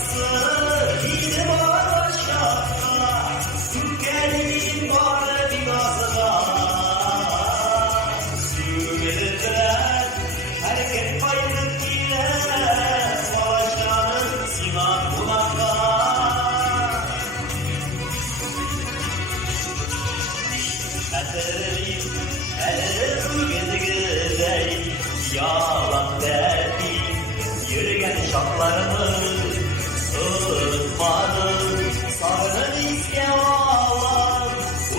faydası yine var aşağıda. Gelin var bir gazına. Sürülendiler hareket faydalı ile savaşların sinan kulakta. Ellerim, ellerim gidey, yalan derdim, yürüyen şaplarımı ısıtmadı. Sarı riske ağlar,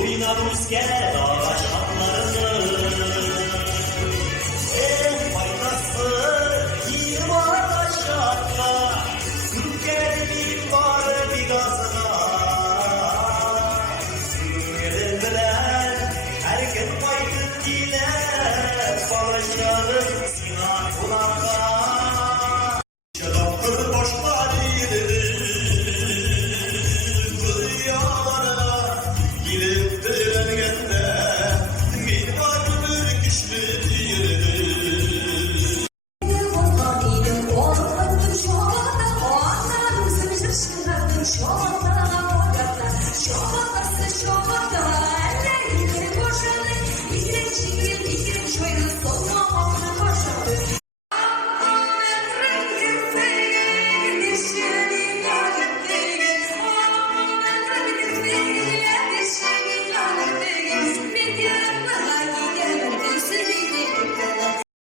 uyna ruske dağ şaplarını. Faydası yine var aşağıda, gelin var bir gazına. Hareket faydalı ile savaşların sinan kulakta. Şarapları boşlar kıyılarına gidip direngenle bir vardır güçlü Şu anda